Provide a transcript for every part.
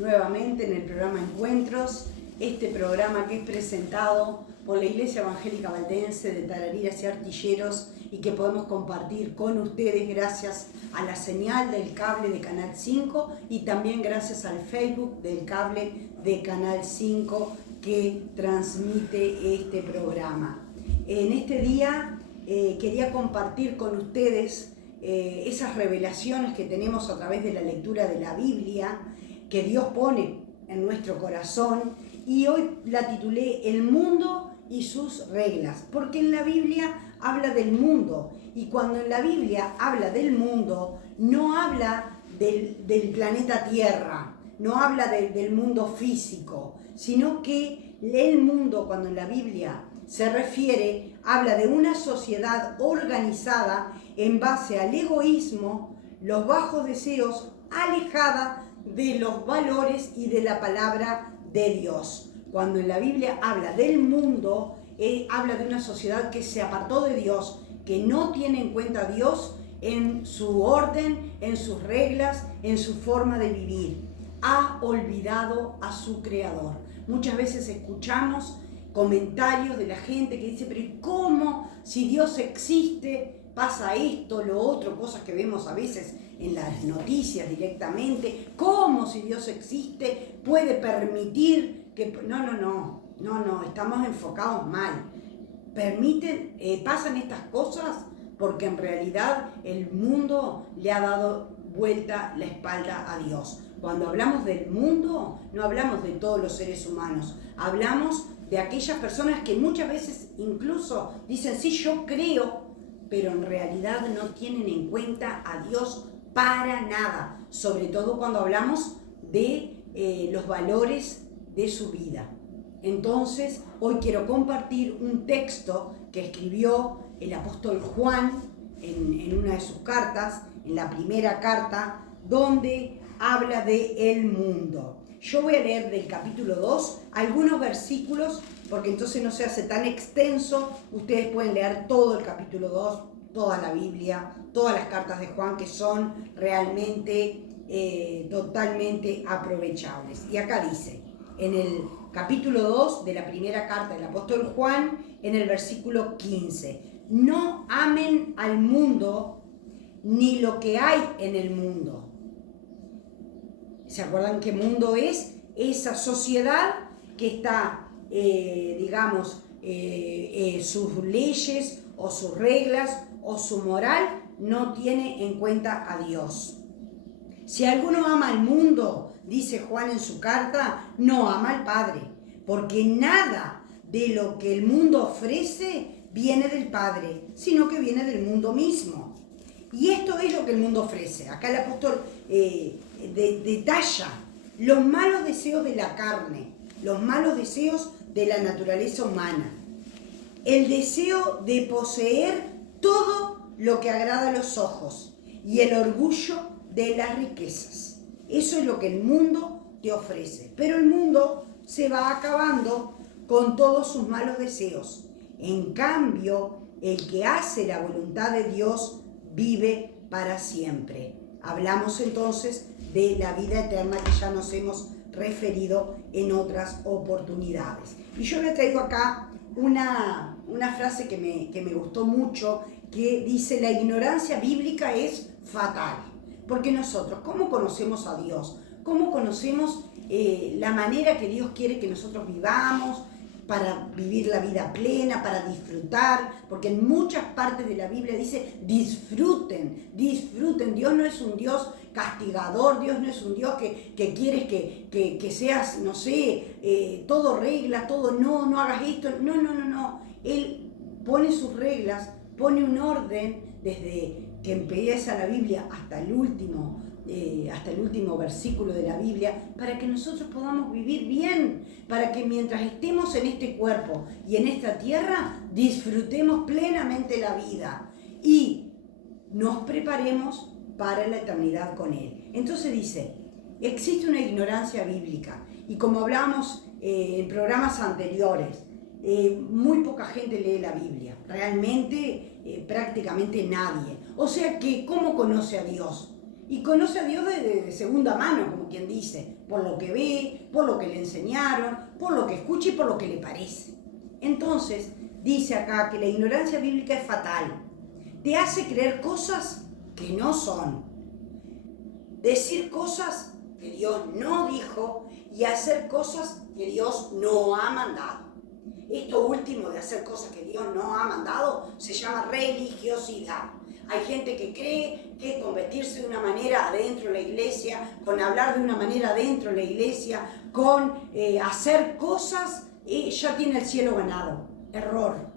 nuevamente en el programa Encuentros, este programa que es presentado por la Iglesia Evangélica Valdense de Tarariras y Artilleros y que podemos compartir con ustedes gracias a la señal del cable de Canal 5 y también gracias al Facebook del cable de Canal 5 que transmite este programa. En este día quería compartir con ustedes esas revelaciones que tenemos a través de la lectura de la Biblia que Dios pone en nuestro corazón, y hoy la titulé El mundo y sus reglas, porque en la Biblia habla del mundo, y cuando en la Biblia habla del mundo no habla del planeta Tierra, no habla del mundo físico, sino que el mundo, cuando en la Biblia se refiere, habla de una sociedad organizada en base al egoísmo, los bajos deseos, alejada de los valores y de la palabra de Dios. Cuando en la Biblia habla del mundo, habla de una sociedad que se apartó de Dios, que no tiene en cuenta a Dios en su orden, en sus reglas, en su forma de vivir. Ha olvidado a su Creador. Muchas veces escuchamos comentarios de la gente que dice, pero ¿cómo? Si Dios existe, pasa esto, lo otro, cosas que vemos a veces en las noticias directamente. ¿Cómo si Dios existe puede permitir que...? No, estamos enfocados mal. Pasan estas cosas porque en realidad el mundo le ha dado vuelta la espalda a Dios. Cuando hablamos del mundo, no hablamos de todos los seres humanos, hablamos de aquellas personas que muchas veces incluso dicen, sí, yo creo, pero en realidad no tienen en cuenta a Dios para nada, sobre todo cuando hablamos de los valores de su vida. Entonces, hoy quiero compartir un texto que escribió el apóstol Juan en una de sus cartas, en la primera carta, donde habla de el mundo. Yo voy a leer del capítulo 2 algunos versículos, porque entonces no se hace tan extenso. Ustedes pueden leer todo el capítulo 2, toda la Biblia, todas las cartas de Juan, que son realmente totalmente aprovechables. Y acá dice, en el capítulo 2 de la primera carta del apóstol Juan, en el versículo 15, no amen al mundo ni lo que hay en el mundo. ¿Se acuerdan qué mundo es? Esa sociedad que está, sus leyes o sus reglas o su moral no tiene en cuenta a Dios. Si alguno ama al mundo, dice Juan en su carta, no ama al Padre, porque nada de lo que el mundo ofrece viene del Padre, sino que viene del mundo mismo. Y esto es lo que el mundo ofrece. Acá el apóstol detalla los malos deseos de la carne, los malos deseos de la naturaleza humana, el deseo de poseer todo lo que agrada a los ojos y el orgullo de las riquezas. Eso es lo que el mundo te ofrece. Pero el mundo se va acabando con todos sus malos deseos. En cambio, el que hace la voluntad de Dios vive para siempre. Hablamos entonces de la vida eterna, que ya nos hemos referido en otras oportunidades. Y yo le traigo acá una frase que me gustó mucho, que dice, la ignorancia bíblica es fatal. Porque nosotros, ¿cómo conocemos a Dios? ¿Cómo conocemos la manera que Dios quiere que nosotros vivamos, para vivir la vida plena, para disfrutar? Porque en muchas partes de la Biblia dice, disfruten. Dios no es un Dios castigador, Dios no es un Dios que quiere que seas, todo reglas, todo no hagas esto. No. Él pone sus reglas, pone un orden desde que empieza la Biblia hasta el último versículo de la Biblia, para que nosotros podamos vivir bien, para que mientras estemos en este cuerpo y en esta tierra, disfrutemos plenamente la vida y nos preparemos para la eternidad con Él. Entonces dice, existe una ignorancia bíblica, y como hablábamos en programas anteriores, muy poca gente lee la Biblia, realmente prácticamente nadie. O sea que, ¿cómo conoce a Dios? y conoce a Dios de segunda mano, como quien dice, por lo que ve, por lo que le enseñaron, por lo que escucha y por lo que le parece. Entonces, dice acá que la ignorancia bíblica es fatal. Te hace creer cosas que no son, decir cosas que Dios no dijo y hacer cosas que Dios no ha mandado. Esto último de hacer cosas que Dios no ha mandado se llama religiosidad. Hay gente que cree que con vestirse de una manera adentro de la iglesia, con hablar de una manera adentro de la iglesia, con hacer cosas, ya tiene el cielo ganado. Error.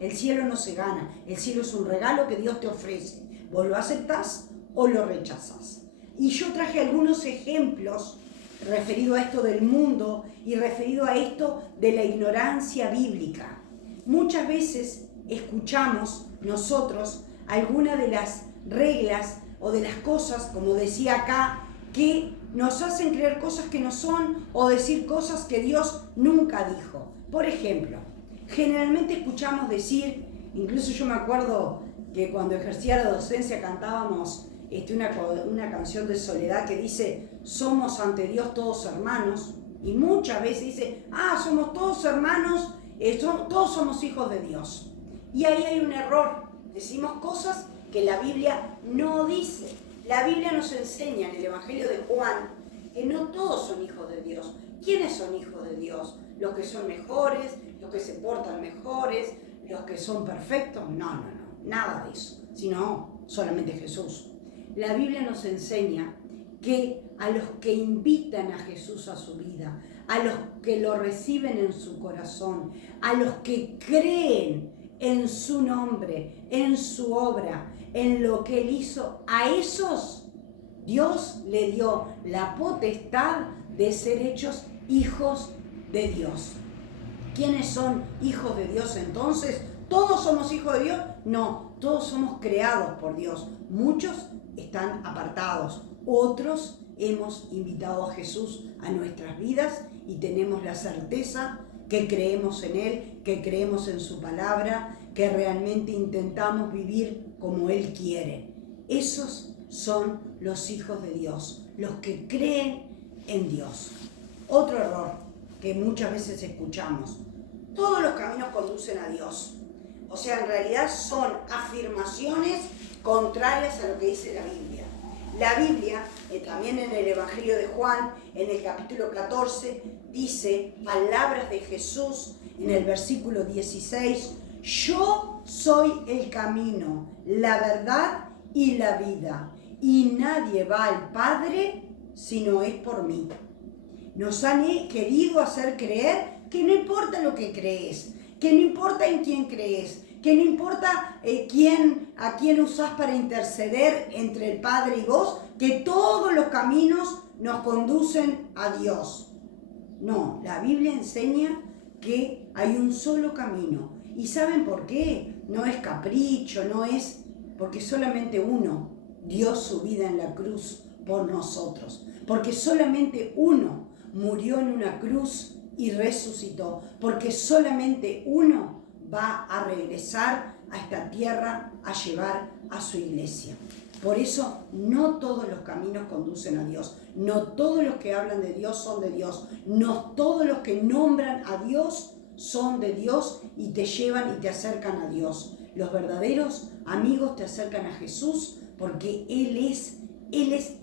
El cielo no se gana. El cielo es un regalo que Dios te ofrece. Vos lo aceptás o lo rechazás. Y yo traje algunos ejemplos referido a esto del mundo y referido a esto de la ignorancia bíblica. Muchas veces escuchamos nosotros algunas de las reglas o de las cosas, como decía acá, que nos hacen creer cosas que no son o decir cosas que Dios nunca dijo. Por ejemplo, generalmente escuchamos decir, incluso yo me acuerdo que cuando ejercía la docencia cantábamos una canción de Soledad que dice: somos ante Dios todos hermanos, y muchas veces dice: somos todos hermanos, todos somos hijos de Dios. Y ahí hay un error, decimos cosas que la Biblia no dice. La Biblia nos enseña en el Evangelio de Juan que no todos son hijos de Dios. ¿Quiénes son hijos de Dios? ¿Los que son mejores? ¿Los que se portan mejores? ¿Los que son perfectos? No, nada de eso, sino solamente Jesús. La Biblia nos enseña que a los que invitan a Jesús a su vida, a los que lo reciben en su corazón, a los que creen en su nombre, en su obra, en lo que Él hizo, a esos Dios le dio la potestad de ser hechos hijos de Dios. ¿Quiénes son hijos de Dios entonces? ¿Todos somos hijos de Dios? No, todos somos creados por Dios. Muchos están apartados, otros hemos invitado a Jesús a nuestras vidas y tenemos la certeza que creemos en Él, que creemos en su palabra, que realmente intentamos vivir como Él quiere. Esos son los hijos de Dios, los que creen en Dios. Otro error que muchas veces escuchamos: todos los caminos conducen a Dios. O sea, en realidad son afirmaciones contrarias a lo que dice la Biblia. La Biblia, también en el Evangelio de Juan, en el capítulo 14, dice palabras de Jesús en el versículo 16: yo soy el camino, la verdad y la vida, y nadie va al Padre si no es por mí. Nos han querido hacer creer que no importa lo que crees, que no importa en quién crees, que no importa a quién usás para interceder entre el Padre y vos, que todos los caminos nos conducen a Dios. No, la Biblia enseña que hay un solo camino. ¿Y saben por qué? No es capricho, no es porque solamente uno dio su vida en la cruz por nosotros, porque solamente uno murió en una cruz y resucitó, porque solamente uno va a regresar a esta tierra a llevar a su iglesia. Por eso no todos los caminos conducen a Dios, no todos los que hablan de Dios son de Dios, no todos los que nombran a Dios son de Dios y te llevan y te acercan a Dios. Los verdaderos amigos te acercan a Jesús porque Él es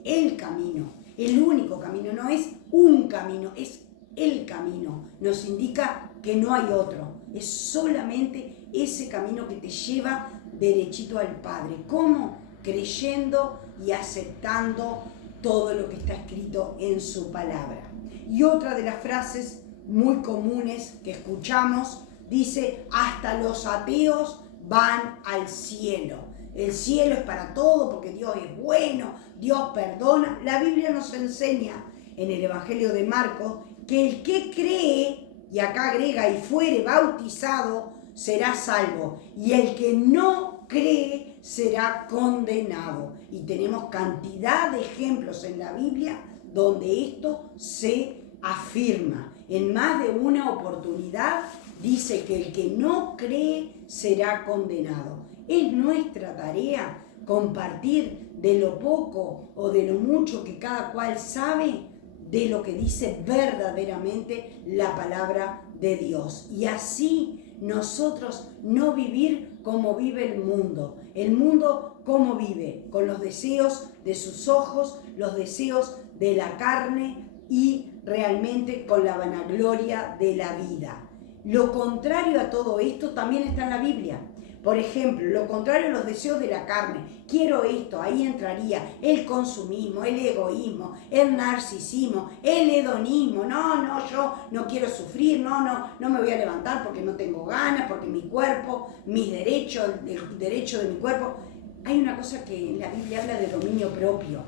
el camino, el único camino, no es un camino, es el camino. Nos indica que no hay otro, es solamente ese camino que te lleva derechito al Padre. ¿Cómo? Creyendo y aceptando todo lo que está escrito en su palabra. Y otra de las frases muy comunes que escuchamos dice: hasta los ateos van al cielo. El cielo es para todo porque Dios es bueno, Dios perdona. La Biblia nos enseña en el Evangelio de Marcos que el que cree, y acá agrega, y fuere bautizado, será salvo, y el que no cree será condenado. Y tenemos cantidad de ejemplos en la Biblia donde esto se afirma. En más de una oportunidad dice que el que no cree será condenado. Es nuestra tarea compartir de lo poco o de lo mucho que cada cual sabe de lo que dice verdaderamente la palabra de Dios. Y así nosotros no vivir como vive el mundo. El mundo, ¿cómo vive? Con los deseos de sus ojos, los deseos de la carne y realmente con la vanagloria de la vida. Lo contrario a todo esto también está en la Biblia. Por ejemplo, lo contrario a los deseos de la carne. Quiero esto, ahí entraría el consumismo, el egoísmo, el narcisismo, el hedonismo. No, yo no quiero sufrir, no me voy a levantar porque no tengo ganas, porque mi cuerpo, mis derechos, el derecho de mi cuerpo. Hay una cosa que en la Biblia habla de dominio propio.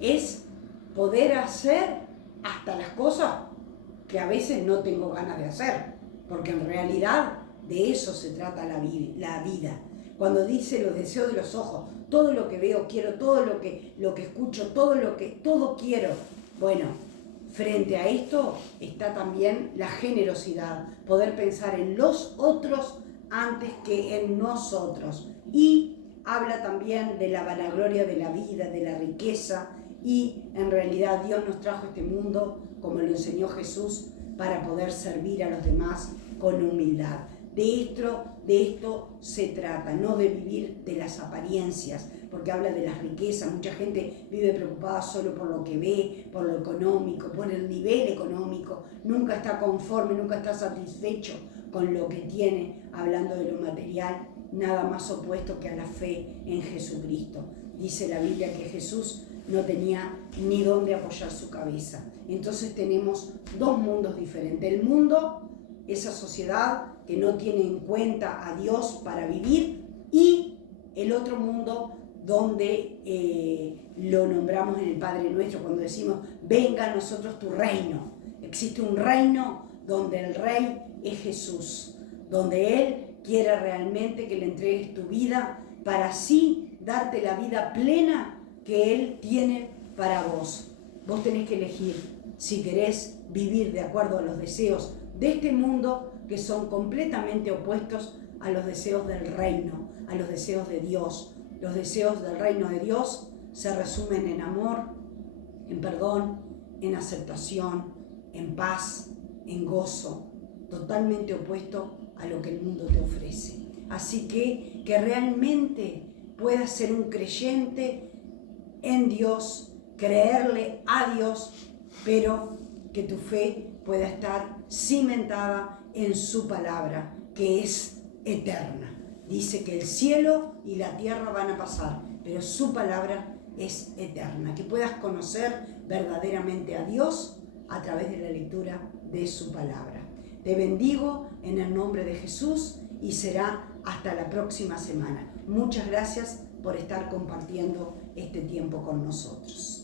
Es poder hacer hasta las cosas que a veces no tengo ganas de hacer, porque en realidad de eso se trata la vida. Cuando dice los deseos de los ojos, todo lo que veo quiero, todo lo que escucho, todo quiero. Bueno, frente a esto está también la generosidad, poder pensar en los otros antes que en nosotros. Y habla también de la vanagloria de la vida, de la riqueza, y en realidad Dios nos trajo a este mundo, como lo enseñó Jesús, para poder servir a los demás con humildad. De esto se trata, no de vivir de las apariencias, porque habla de las riquezas. Mucha gente vive preocupada solo por lo que ve, por lo económico, por el nivel económico, nunca está conforme, nunca está satisfecho con lo que tiene, hablando de lo material, nada más opuesto que a la fe en Jesucristo. Dice la Biblia que Jesús no tenía ni dónde apoyar su cabeza. Entonces tenemos dos mundos diferentes. El mundo, esa sociedad que no tiene en cuenta a Dios para vivir, y el otro mundo donde lo nombramos en el Padre Nuestro cuando decimos, venga a nosotros tu reino. Existe un reino donde el Rey es Jesús, donde Él quiere realmente que le entregues tu vida para así darte la vida plena que Él tiene para vos. Vos tenés que elegir si querés vivir de acuerdo a los deseos de este mundo, que son completamente opuestos a los deseos del reino, a los deseos de Dios. Los deseos del reino de Dios se resumen en amor, en perdón, en aceptación, en paz, en gozo, totalmente opuesto a lo que el mundo te ofrece. Así que realmente puedas ser un creyente en Dios, creerle a Dios, pero que tu fe pueda estar cimentada en su palabra, que es eterna. Dice que el cielo y la tierra van a pasar, pero su palabra es eterna. Que puedas conocer verdaderamente a Dios a través de la lectura de su palabra. Te bendigo en el nombre de Jesús y será hasta la próxima semana. Muchas gracias por estar compartiendo este tiempo con nosotros.